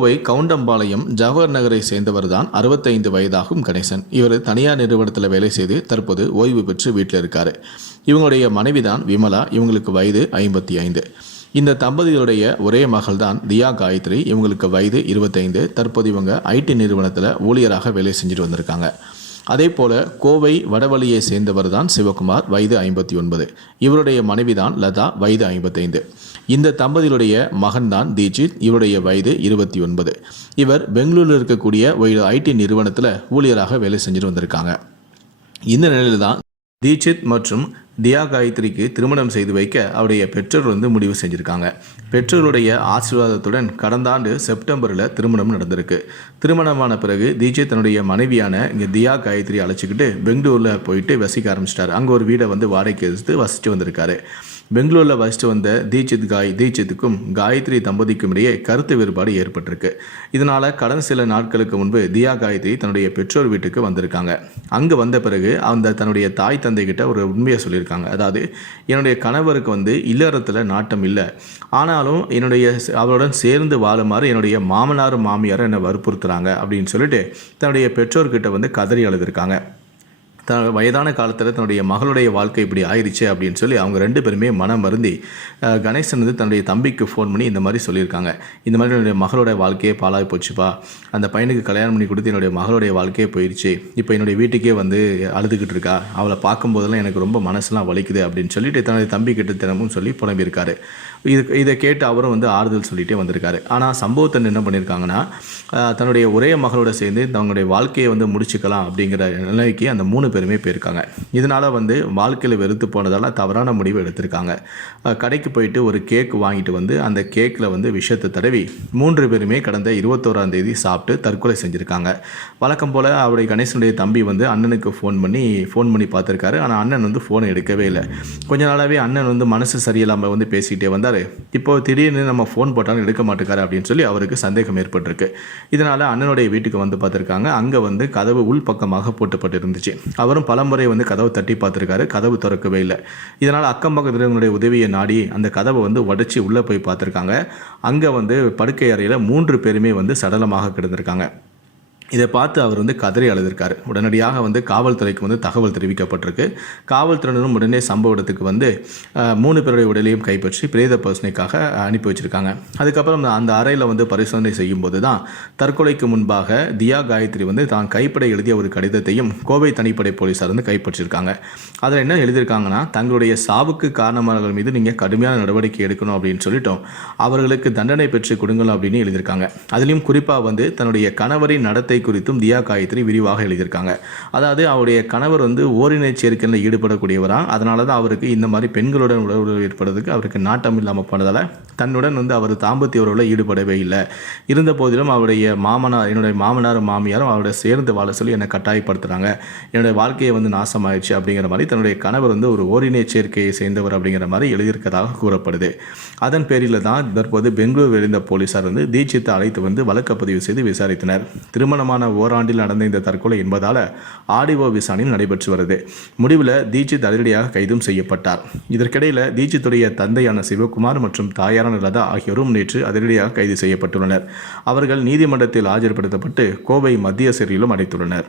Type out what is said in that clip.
கோவை கவுண்டம்பாளையம் ஜவஹர் நகரை சேர்ந்தவர் தான் அறுபத்தைந்து வயதாகும் கணேசன். இவர் தனியார் நிறுவனத்தில் வேலை செய்து தற்போது ஓய்வு பெற்று வீட்டில் இருக்காரு. இவங்களுடைய மனைவி தான் விமலா இவங்களுக்கு வயது ஐம்பத்தி ஐந்து. இந்த தம்பதிகளுடைய ஒரே மகள் தான் தியா காயத்ரி. இவங்களுக்கு வயது இருபத்தைந்து. தற்போது இவங்க ஐடி நிறுவனத்தில் ஊழியராக வேலை செஞ்சுட்டு வந்திருக்காங்க. அதே போல கோவை வடவழியை சேர்ந்தவர் தான் சிவகுமார் வயது ஐம்பத்தி ஒன்பது. இவருடைய மனைவி தான் லதா வயது ஐம்பத்தைந்து. இந்த தம்பதியுடைய மகன்தான் தீஜித் இவருடைய வயது இருபத்தி ஒன்பது. இவர் பெங்களூரில் இருக்கக்கூடிய ஒரு ஐடி நிறுவனத்தில் ஊழியராக வேலை செஞ்சுட்டு வந்திருக்காங்க. இந்த நிலையில் தான் தீட்சித் மற்றும் தியா காயத்ரிக்கு திருமணம் செய்து வைக்க அவருடைய பெற்றோர் வந்து முடிவு செஞ்சுருக்காங்க. பெற்றோருடைய ஆசீர்வாதத்துடன் கடந்த ஆண்டு செப்டம்பரில் திருமணம் நடந்திருக்கு. திருமணமான பிறகு தீட்சித் தன்னுடைய மனைவியான இங்கே தியா காயத்ரி அழைச்சிக்கிட்டு பெங்களூரில் போயிட்டு வசிக்க ஆரம்பிச்சிட்டார். அங்கே ஒரு வீடை வந்து வாடகைக்கு எடுத்து வசித்து வந்திருக்காரு. பெங்களூரில் வசித்து வந்த தீட்சித் காய் தீட்சித்துக்கும் காயத்ரி தம்பதிக்கும் இடையே கருத்து வேறுபாடு ஏற்பட்டிருக்கு. இதனால் கடந்த சில நாட்களுக்கு முன்பு தியா காயத்ரி தன்னுடைய பெற்றோர் வீட்டுக்கு வந்திருக்காங்க. அங்கே வந்த பிறகு அந்த தன்னுடைய தாய் தந்தைகிட்ட ஒரு உண்மையை சொல்லியிருக்காங்க. அதாவது என்னுடைய கணவருக்கு வந்து இல்லறத்தில் நாட்டம் இல்லை. ஆனாலும் என்னுடைய அவருடன் சேர்ந்து வாழுமாறு என்னுடைய மாமனாரும் மாமியாரும் என்னை வற்புறுத்துகிறாங்க அப்படின்னு சொல்லிட்டு தன்னுடைய பெற்றோர்கிட்ட வந்து கதறி அழுதுருக்காங்க. த வயதான காலத்தில் தன்னுடைய மகளுடைய வாழ்க்கை இப்படி ஆயிடுச்சு அப்படின்னு சொல்லி அவங்க ரெண்டு பேருமே மனம் மருந்தி கணேசன் வந்து தன்னுடைய தம்பிக்கு ஃபோன் பண்ணி இந்த மாதிரி சொல்லியிருக்காங்க. இந்த மாதிரி என்னுடைய மகளோட வாழ்க்கையே பாலாகி போச்சுப்பா. அந்த பையனுக்கு கல்யாணம் பண்ணி கொடுத்து என்னுடைய மகளுடைய வாழ்க்கையே போயிடுச்சு இப்போ என்னுடைய வீட்டுக்கே வந்து அழுதுகிட்டு இருக்கா. அவளை பார்க்கும்போதெல்லாம் எனக்கு ரொம்ப மனசுலாம் வலிக்குது அப்படின்னு சொல்லிட்டு தன்னுடைய தம்பி கிட்ட தினமும் சொல்லி புலம்பியிருக்காரு. இது இதை கேட்டு அவரும் வந்து ஆறுதல் சொல்லிகிட்டே வந்திருக்காரு. ஆனால் சம்பவத்தன் என்ன பண்ணியிருக்காங்கன்னா தன்னுடைய ஒரே மகளோட சேர்ந்து தங்களுடைய வாழ்க்கையை வந்து முடிச்சுக்கலாம் அப்படிங்கிற நிலைக்கு அந்த மூணு பேருமே போயிருக்காங்க இதனால் வந்து வாழ்க்கையில் வெறுத்து போனதால் தவறான முடிவு எடுத்திருக்காங்க. கடைக்கு போயிட்டு ஒரு கேக் வாங்கிட்டு வந்து அந்த கேக்கில் வந்து விஷத்தை தடவி மூன்று பேருமே கடந்த இருபத்தோராம் தேதி சாப்பிட்டு தற்கொலை செஞ்சுருக்காங்க. வழக்கம் போல் அவருடைய கணேசனுடைய தம்பி வந்து அண்ணனுக்கு ஃபோன் பண்ணி ஃபோன் பண்ணி பார்த்துருக்காரு. ஆனால் அண்ணன் வந்து ஃபோனை எடுக்கவே இல்லை. கொஞ்ச நாளாகவே அண்ணன் வந்து மனசு சரியில்லாமல் வந்து பேசிக்கிட்டே வந்தார். இப்போ திடீர்னு நம்ம ஃபோன் போட்டாலும் எடுக்க மாட்டேக்காரு அப்படின்னு சொல்லி அவருக்கு சந்தேகம் ஏற்பட்டிருக்கு. இதனால் அண்ணனுடைய வீட்டுக்கு வந்து பார்த்துருக்காங்க. அங்கே வந்து கதவு உள் பக்கமாக இருந்துச்சு அவரும் பலமுறை வந்து கதவை தட்டி பார்த்துருக்காரு. கதவு திறக்கவே இல்லை. இதனால் அக்கம் பக்கத்தினுடைய உதவியை நாடி அந்த கதவை வந்து உடச்சி உள்ளே போய் பார்த்துருக்காங்க. அங்கே வந்து படுக்கை அறையில் மூன்று பேருமே வந்து சடலமாக கிடந்திருக்காங்க. இதை பார்த்து அவர் வந்து கதறி அழுதிருக்காரு. உடனடியாக வந்து காவல்துறைக்கு வந்து தகவல் தெரிவிக்கப்பட்டிருக்கு. காவல்துறையினரும் உடனே சம்பவ இடத்துக்கு வந்து மூணு பேருடைய உடலையும் கைப்பற்றி பிரேத பரிசோதனைக்காக அனுப்பி வச்சுருக்காங்க. அதுக்கப்புறம் அந்த அறையில் வந்து பரிசோதனை செய்யும்போது தான் தற்கொலைக்கு முன்பாக தியா காயத்ரி வந்து தான் கைப்பட எழுதிய ஒரு கடிதத்தையும் கோவை தனிப்படை போலீஸார் வந்து கைப்பற்றியிருக்காங்க அதில் என்ன எழுதியிருக்காங்கன்னா தங்களுடைய சாவுக்கு காரணமானவர்கள் மீது நீங்கள் கடுமையான நடவடிக்கை எடுக்கணும் அப்படின்னு சொல்லிட்டோம். அவர்களுக்கு தண்டனை பெற்று கொடுங்கள் அப்படின்னு எழுதியிருக்காங்க. அதுலேயும் குறிப்பாக வந்து தன்னுடைய கணவரின் நடத்தை குறித்தும் தியா காயத்ரி விரிவாக எழுதியிருக்காங்க. அதாவது அவருடைய கணவர் வந்து ஓரினை சேர்க்கையில் ஈடுபடக்கூடியவரா? அதனால தான் அவருக்கு இந்த மாதிரி பெண்களுடன் உறவு ஏற்படுறதுக்கு அவருக்கு நாட்டம் இல்லாமல் போனதால் தன்னுடன் வந்து அவர் தாம்பத்திய உறவில் ஈடுபடவே இல்லை. இருந்த போதிலும் அவருடைய மாமனார் என்னுடைய மாமனாரும் மாமியாரும் அவரோட சேர்ந்து வாழ சொல்லி என்னை கட்டாயப்படுத்துகிறாங்க என்னுடைய வாழ்க்கையை வந்து நாசமாயிடுச்சு அப்படிங்கிற மாதிரி தன்னுடைய கணவர் வந்து ஒரு ஓரினை சேர்க்கையை சேர்ந்தவர் அப்படிங்கிற மாதிரி எழுதியிருக்கதாக கூறப்படுது. அதன் பேரில் தான் தற்போது பெங்களூர் விழுந்த போலீசார் வந்து தீட்சித்தை அழைத்து வந்து வழக்கப்பதிவு செய்து விசாரித்தனர். திருமணம் திருமணமான ஓராண்டில் நடந்த இந்த தற்கொலை என்பதால் ஆடிஓ விசாரணையில் நடைபெற்று வருது. முடிவில் தீட்சித் அதிரடியாக கைதும் செய்யப்பட்டார். இதற்கிடையில் தீட்சித்துடைய தந்தையான சிவகுமார் மற்றும் தாயாரான லதா ஆகியோரும் நேற்று அதிரடியாக கைது செய்யப்பட்டுள்ளனர். அவர்கள் நீதிமன்றத்தில் ஆஜர்படுத்தப்பட்டு கோவை மத்திய சிறையிலும் அடைத்துள்ளனர்.